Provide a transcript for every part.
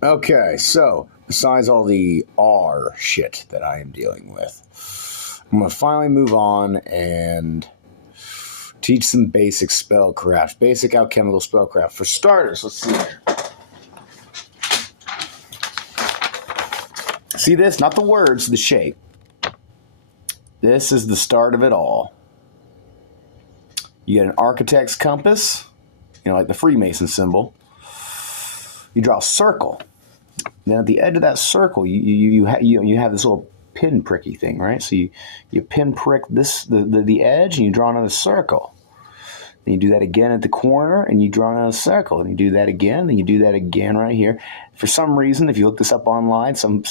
Okay, so besides all the R shit that I am dealing with, I'm going to finally move on and teach some basic spellcraft, basic alchemical spellcraft. For starters, let's see here. See this? Not the words, the shape. This is the start of it all. You get an architect's compass, like the Freemason symbol. You draw a circle. Then at the edge of that circle, you have this little pin pricky thing, right? So you pin prick the edge, and you draw another circle. Then you do that again at the corner, and you draw another circle. And you do that again, then you do that again right here. For some reason, if you look this up online, somebody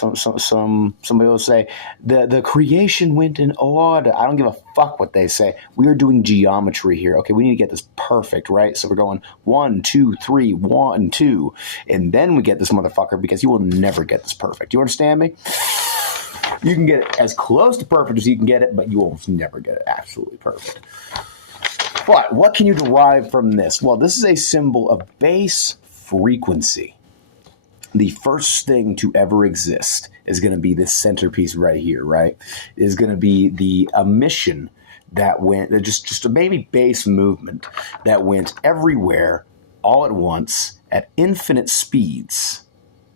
will say the creation went in order. I don't give a fuck what they say. We are doing geometry here. Okay, we need to get this perfect, right? So we're going 1, 2, 3, 1, 2, and then we get this motherfucker because you will never get this perfect. You understand me? You can get it as close to perfect as you can get it, but you will never get it absolutely perfect. But what can you derive from this? Well, this is a symbol of base frequency. The first thing to ever exist is going to be this centerpiece right here, right? Is going to be the emission that went, just a maybe base movement that went everywhere all at once at infinite speeds.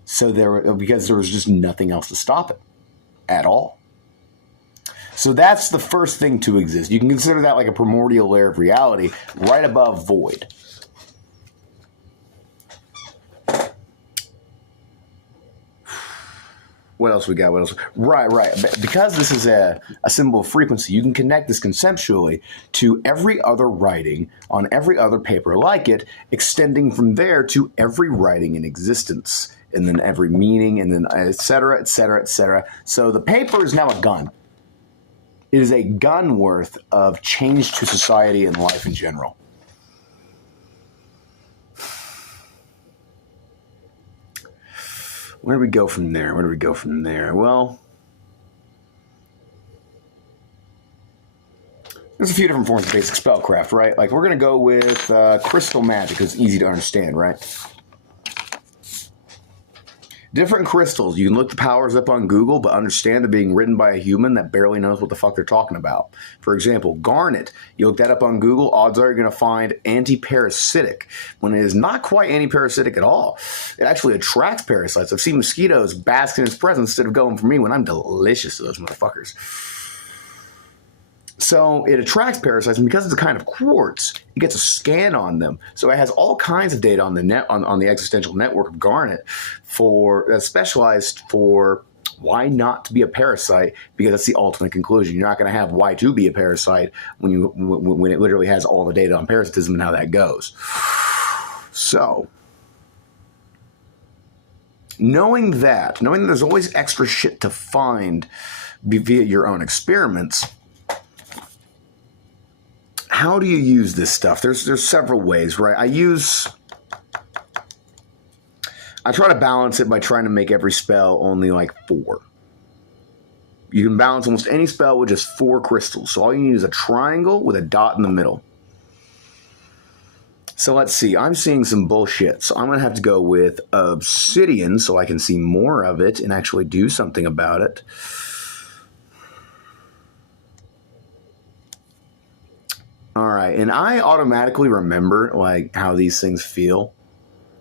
So because there was just nothing else to stop it at all. So that's the first thing to exist. You can consider that like a primordial layer of reality right above void. What else we got? What else? Right. Because this is a symbol of frequency, you can connect this conceptually to every other writing on every other paper like it, extending from there to every writing in existence, and then every meaning, and then et cetera, et cetera, et cetera. So the paper is now a gun. It is a gun worth of change to society and life in general. Where do we go from there? Well, there's a few different forms of basic spellcraft, right? Like we're going to go with crystal magic because it's easy to understand, right? Different crystals. You can look the powers up on Google, but understand they're being written by a human that barely knows what the fuck they're talking about. For example, garnet. You look that up on Google, odds are you're going to find anti-parasitic, when it is not quite anti-parasitic at all. It actually attracts parasites. I've seen mosquitoes bask in its presence instead of going for me when I'm delicious to those motherfuckers. So it attracts parasites, and because it's a kind of quartz, it gets a scan on them. So it has all kinds of data on the net on the existential network of garnet specialized for why not to be a parasite, because that's the ultimate conclusion. You're not going to have why to be a parasite when it literally has all the data on parasitism and how that goes. So knowing that there's always extra shit to find via your own experiments. How do you use this stuff? There's several ways, right? I try to balance it by trying to make every spell only like 4. You can balance almost any spell with just 4 crystals. So all you need is a triangle with a dot in the middle. So let's see. I'm seeing some bullshit. So I'm going to have to go with obsidian so I can see more of it and actually do something about it. All right, and I automatically remember like how these things feel,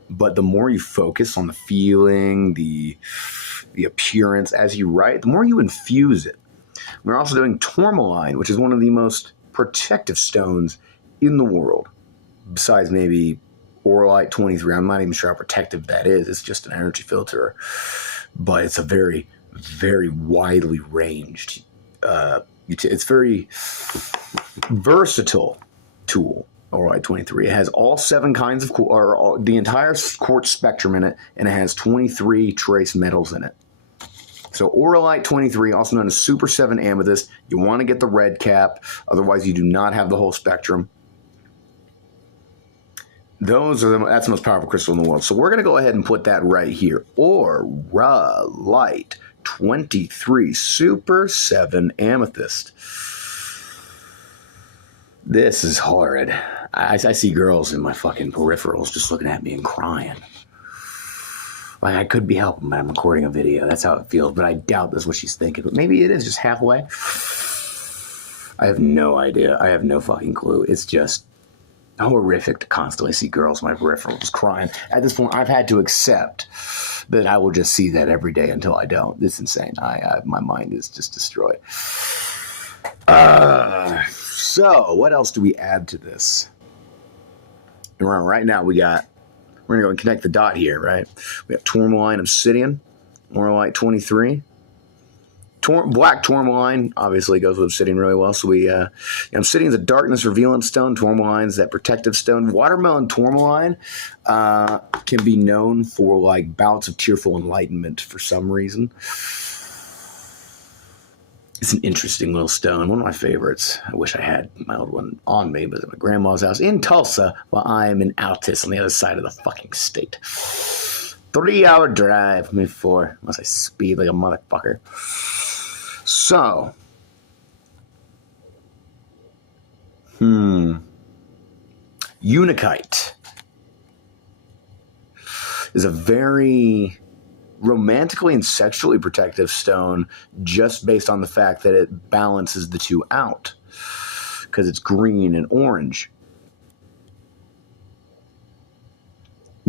but the more you focus on the feeling, the appearance as you write, the more you infuse it. We're also doing tourmaline, which is one of the most protective stones in the world, besides maybe Auralite 23. I'm not even sure how protective that is. It's just an energy filter, but it's a very, very widely ranged. It's very versatile tool, Auralite 23. It has all 7 kinds of the entire quartz spectrum in it, and it has 23 trace metals in it. So Auralite 23, also known as Super 7 Amethyst, you want to get the red cap, otherwise you do not have the whole spectrum. That's the most powerful crystal in the world. So we're going to go ahead and put that right here. Auralite 23 Super 7 Amethyst. This is horrid. I see girls in my fucking peripherals just looking at me and crying. Like, I could be helping, but I'm recording a video. That's how it feels. But I doubt that's what she's thinking. But maybe it is just halfway. I have no idea. I have no fucking clue. It's just horrific to constantly see girls in my peripherals crying. At this point, I've had to accept that I will just see that every day until I don't. It's insane. My mind is just destroyed. So, what else do we add to this? Right now, we're going to go and connect the dot here, right? We have tourmaline, obsidian, morlite 23. Black tourmaline obviously goes with obsidian really well. So obsidian's a darkness revealing stone. Tourmaline's that protective stone. Watermelon tourmaline can be known for like bouts of tearful enlightenment for some reason. It's an interesting little stone. One of my favorites. I wish I had my old one on me, but at my grandma's house in Tulsa while I am in Altus on the other side of the fucking state. 3-hour drive, maybe 4, unless I speed like a motherfucker. So, Unakite is a very romantically and sexually protective stone just based on the fact that it balances the two out because it's green and orange.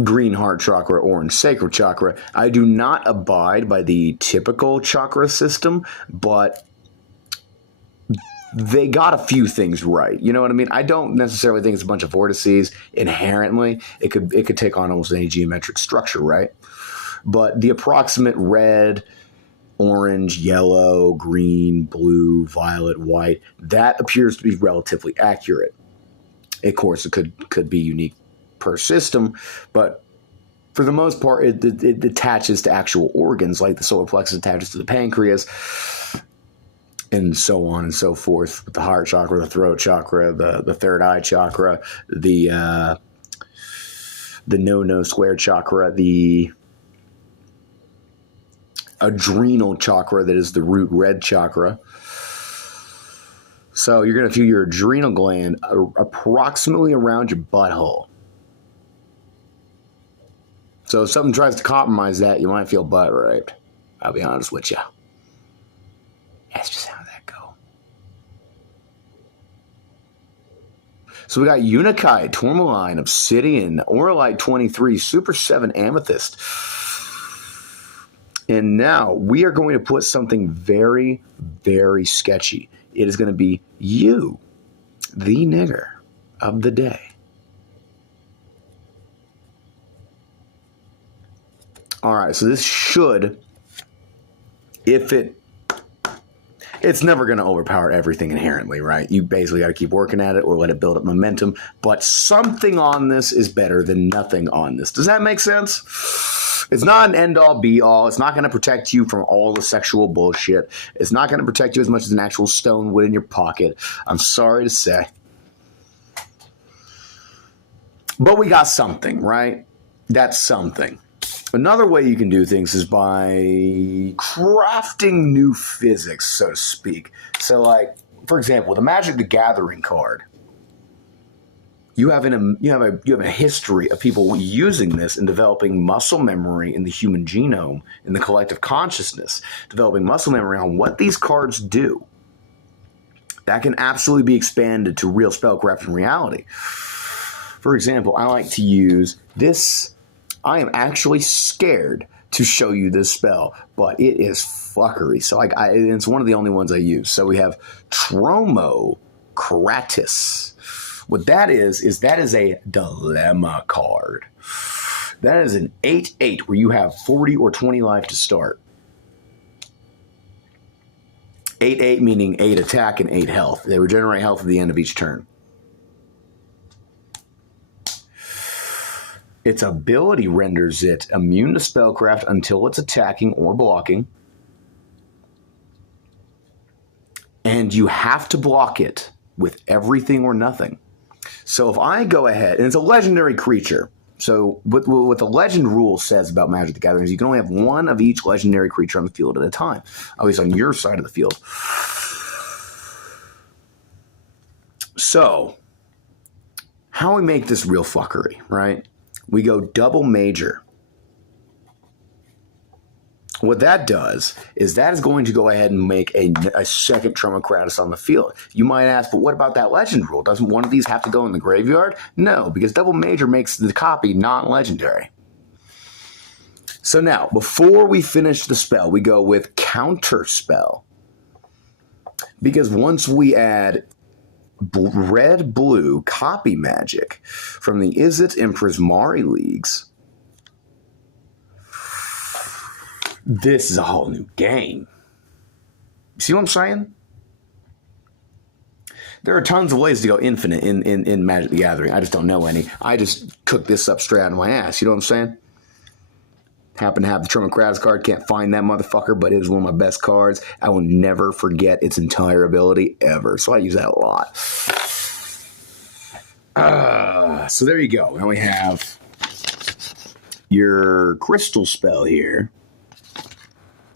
Green heart chakra, orange sacral chakra. I do not abide by the typical chakra system, but they got a few things right. You know what I mean? I don't necessarily think it's a bunch of vortices inherently. It could take on almost any geometric structure, right? But the approximate red, orange, yellow, green, blue, violet, white, that appears to be relatively accurate. Of course, it could be unique per system, but for the most part, it attaches to actual organs, like the solar plexus attaches to the pancreas, and so on and so forth. With the heart chakra, the throat chakra, the third eye chakra, the no square chakra, the adrenal chakra, that is the root red chakra. So you're going to feel your adrenal gland approximately around your butthole. So if something tries to compromise that, you might feel butt raped. I'll be honest with you. That's just how that go. So we got Unakite, Tourmaline, Obsidian, Auralite 23, Super 7 Amethyst. And now we are going to put something very, very sketchy. It is going to be you, the nigger of the day. All right, so this should, it's never going to overpower everything inherently, right? You basically got to keep working at it or let it build up momentum. But something on this is better than nothing on this. Does that make sense? It's not an end-all, be-all. It's not going to protect you from all the sexual bullshit. It's not going to protect you as much as an actual stone would in your pocket. I'm sorry to say. But we got something, right? That's something. Another way you can do things is by crafting new physics, so to speak. So, like, for example, the Magic the Gathering card. You have a history of people using this and developing muscle memory in the human genome, in the collective consciousness, developing muscle memory on what these cards do. That can absolutely be expanded to real spellcraft in reality. For example, I like to use this. I am actually scared to show you this spell, but it is fuckery. So it's one of the only ones I use. So we have Tromo Kratis. What that is a dilemma card. That is an 8/8 where you have 40 or 20 life to start. 8/8 meaning 8 attack and 8 health. They regenerate health at the end of each turn. Its ability renders it immune to spellcraft until it's attacking or blocking. And you have to block it with everything or nothing. So if I go ahead, and it's a legendary creature. So what the legend rule says about Magic the Gathering is you can only have one of each legendary creature on the field at a time, at least on your side of the field. So how we make this real fuckery, right? We go double major. What that does is that is going to go ahead and make a second Tromocratus on the field. You might ask, but what about that legend rule? Doesn't one of these have to go in the graveyard? No, because double major makes the copy non-legendary. So now, before we finish the spell, we go with counter spell. Because once we add red-blue copy magic from the Izzet and Prismari leagues, this is a whole new game. See what I'm saying? There are tons of ways to go infinite in Magic the Gathering. I just don't know any. I just cooked this up straight out of my ass. You know what I'm saying? Happen to have the Tromocratus card. Can't find that motherfucker, but it was one of my best cards. I will never forget its entire ability ever. So I use that a lot. So there you go. Now we have your crystal spell here.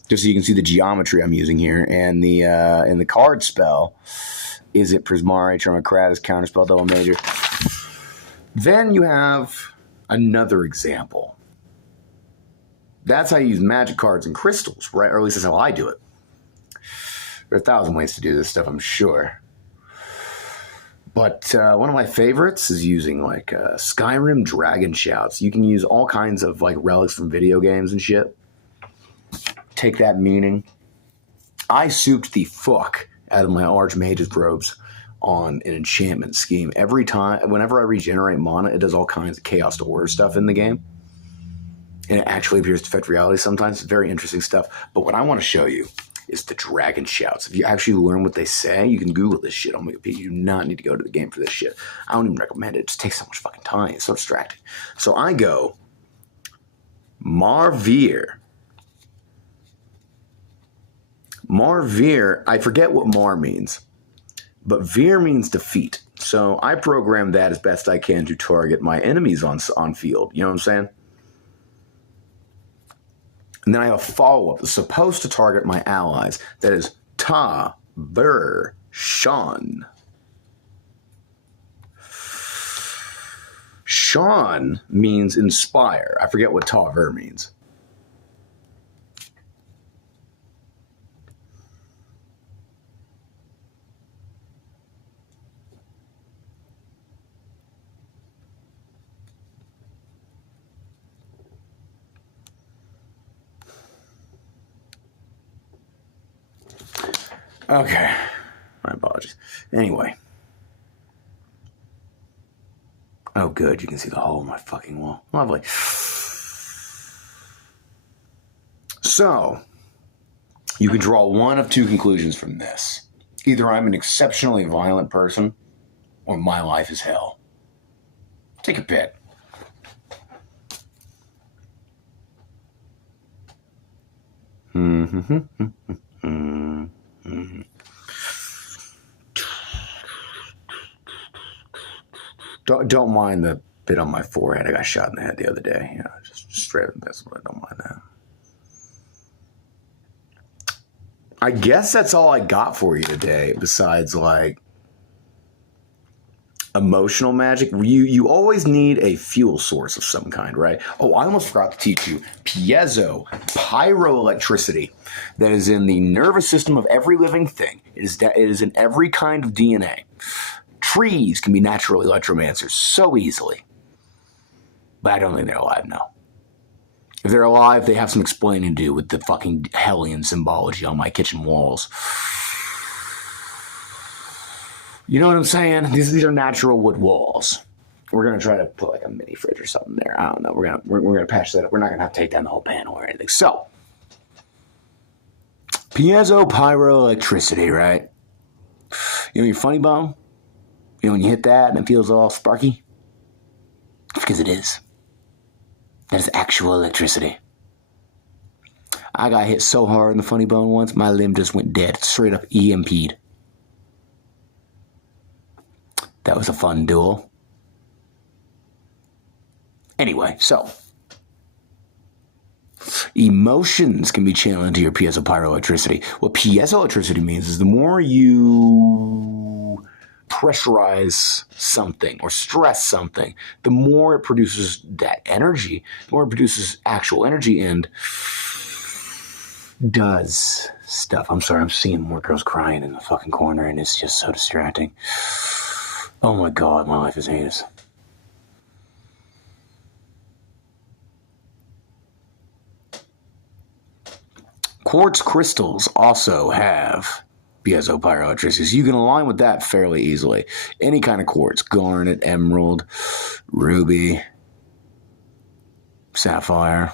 Just so you can see the geometry I'm using here. And the card spell, Izzet Prismari, Tromocratus, counterspell, double major. Then you have another example. That's how you use magic cards and crystals, right? Or at least that's how I do it. There are 1,000 ways to do this stuff, I'm sure. But one of my favorites is using like Skyrim Dragon Shouts. You can use all kinds of like relics from video games and shit. Take that meaning. I souped the fuck out of my Archmage's robes on an enchantment scheme. Every time, whenever I regenerate mana, it does all kinds of chaos to order stuff in the game. And it actually appears to affect reality sometimes. It's very interesting stuff. But what I want to show you is the Dragon Shouts. If you actually learn what they say, you can Google this shit on Wikipedia. You do not need to go to the game for this shit. I don't even recommend it. It just takes so much fucking time. It's so distracting. So I go Marveer. Marveer, I forget what Mar means, but Veer means defeat. So I program that as best I can to target my enemies on field. You know what I'm saying? And then I have a follow-up that's supposed to target my allies. That is Ta Ver Shan. Shan means inspire. I forget what Ta Ver means. Okay. My apologies. Anyway. Oh, good. You can see the hole in my fucking wall. Lovely. So, you can draw one of two conclusions from this. Either I'm an exceptionally violent person, or my life is hell. Take a pick. Don't mind the bit on my forehead. I got shot in the head the other day. You know, just straight up this one. I don't mind that. I guess that's all I got for you today, besides like emotional magic. You always need a fuel source of some kind, right? Oh, I almost forgot to teach you piezo pyroelectricity that is in the nervous system of every living thing. It is in every kind of DNA. Trees can be natural electromancers so easily. But I don't think they're alive now. If they're alive, they have some explaining to do with the fucking Hellion symbology on my kitchen walls. You know what I'm saying? These are natural wood walls. We're gonna try to put like a mini fridge or something there. I don't know. We're gonna patch that up. We're not gonna have to take down the whole panel or anything. So, piezo pyroelectricity, right? You know your funny bone? You know when you hit that and it feels all sparky? It's because it is. That is actual electricity. I got hit so hard in the funny bone once, my limb just went dead. Straight up EMP'd. That was a fun duel. Anyway, so. Emotions can be channeled into your piezo pyroelectricity. What piezoelectricity means is the more you pressurize something or stress something, the more it produces that energy, the more it produces actual energy, and does stuff. I'm sorry, I'm seeing more girls crying in the fucking corner, and it's just so distracting. Oh my god, my life is heinous. Quartz crystals also have piezo pyroelectricity. So you can align with that fairly easily. Any kind of quartz, garnet, emerald, ruby, sapphire.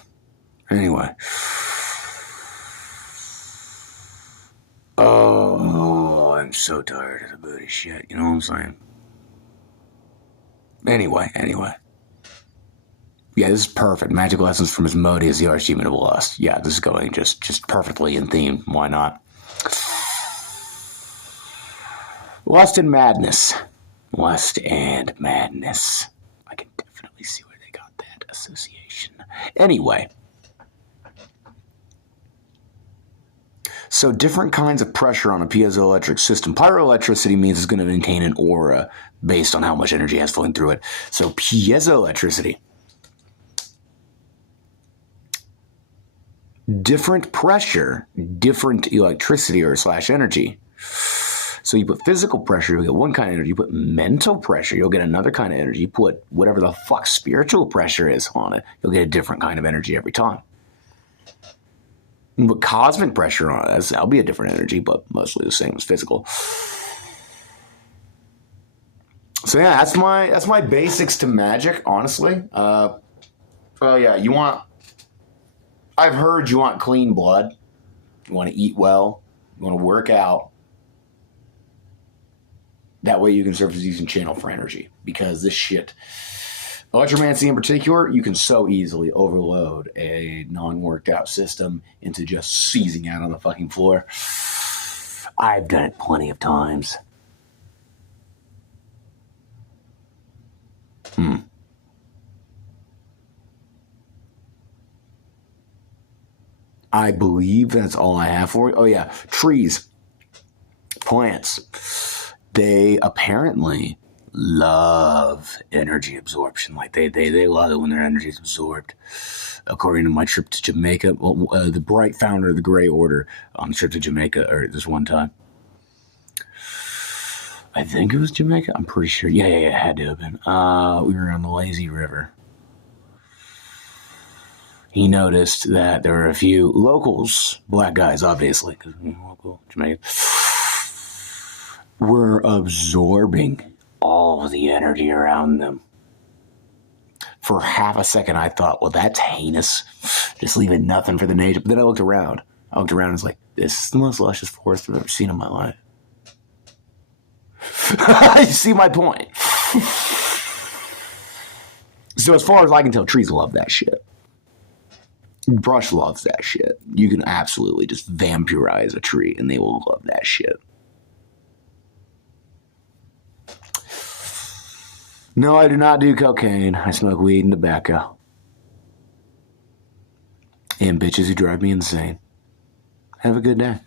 Anyway. Oh, I'm so tired of the booty shit. You know what I'm saying? Anyway. Yeah, this is perfect. Magic lessons from Asmodeus, the Archdemon of Lust. Yeah, this is going just perfectly in theme. Why not? Lust and madness. Lust and madness. I can definitely see where they got that association. Anyway. So different kinds of pressure on a piezoelectric system. Pyroelectricity means it's going to maintain an aura based on how much energy has flowing through it. So piezoelectricity. Different pressure, different electricity or slash energy. So you put physical pressure, you'll get one kind of energy. You put mental pressure, you'll get another kind of energy. You put whatever the fuck spiritual pressure is on it, you'll get a different kind of energy every time. You put cosmic pressure on it, that'll be a different energy, but mostly the same as physical. So yeah, that's my basics to magic, honestly. Well, yeah, I've heard you want clean blood. You want to eat well. You want to work out. That way you can serve as using channel for energy. Because this shit, electromancy in particular, you can so easily overload a non-worked out system into just seizing out on the fucking floor. I've done it plenty of times. I believe that's all I have for you. Oh yeah, trees, plants. They apparently love energy absorption. Like they love it when their energy is absorbed. According to my trip to Jamaica, the bright founder of the Grey Order on the trip to Jamaica, or this one time. I think it was Jamaica. I'm pretty sure. Yeah, it had to have been. We were on the Lazy River. He noticed that there were a few locals, black guys, obviously, because local Jamaican, were absorbing all the energy around them. For half a second, I thought, well, that's heinous. Just leaving nothing for the nature. But then I looked around. And was like, this is the most luscious forest I've ever seen in my life. You see my point? So as far as I can tell, trees love that shit. Brush loves that shit. You can absolutely just vampirize a tree and they will love that shit. No, I do not do cocaine. I smoke weed and tobacco. And bitches who drive me insane. Have a good day.